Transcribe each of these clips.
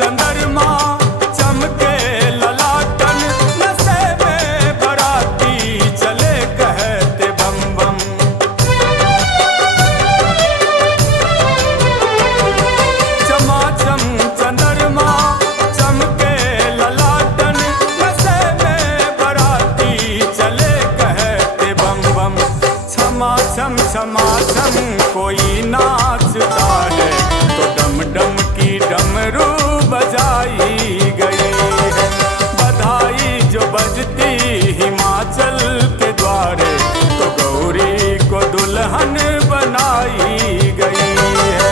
चंद्रमा चमके ललाटन, नशे में बराती चले कहते बम बम। चमाचम चंद्रमा चमके ललाटन, नशे में बराती चले कहते बम बम। छमाछम छमाछम कोई नाचता है, तो डम डम की डमरू बजाई गई है। बधाई जो बजती हिमाचल के द्वारे, तो गौरी को दुल्हन बनाई गई है।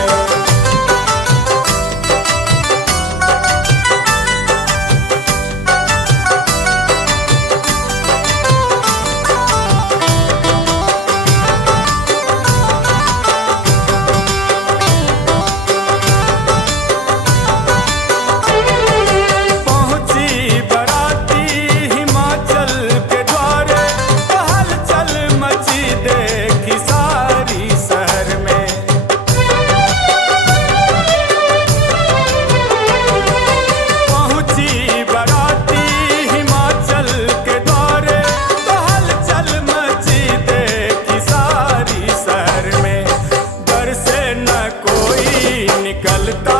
निकलता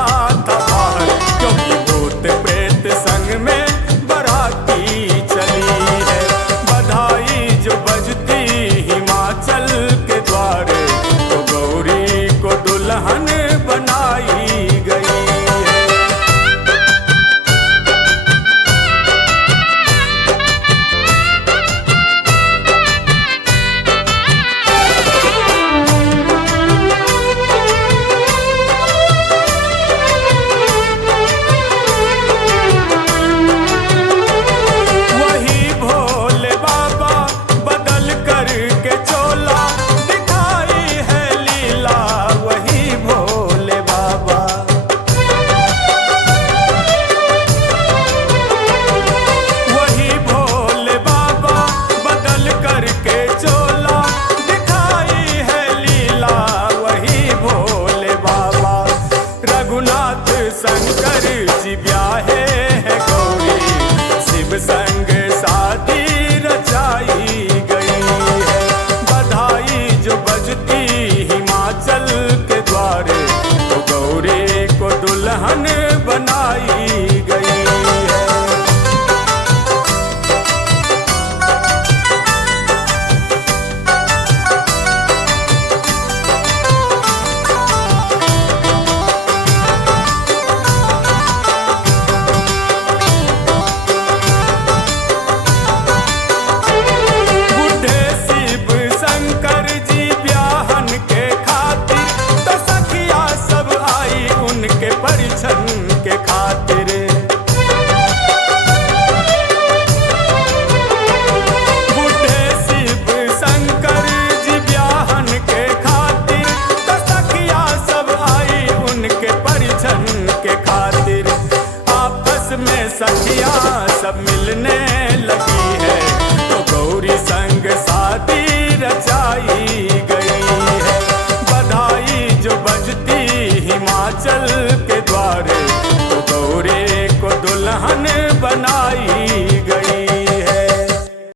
था बाहर, क्योंकि भूत प्रेत संग में बराती चली है। बधाई जो बजती हिमाचल के द्वारे, तो गौरी को दुल्हन बनाई गई है। शंकर जी ब्याहे है गौरी, शिव संग शादी रचाई गई है। बधाई जो बजती हिमाचल के द्वारे, तो गौरी को दुल्हन बनाई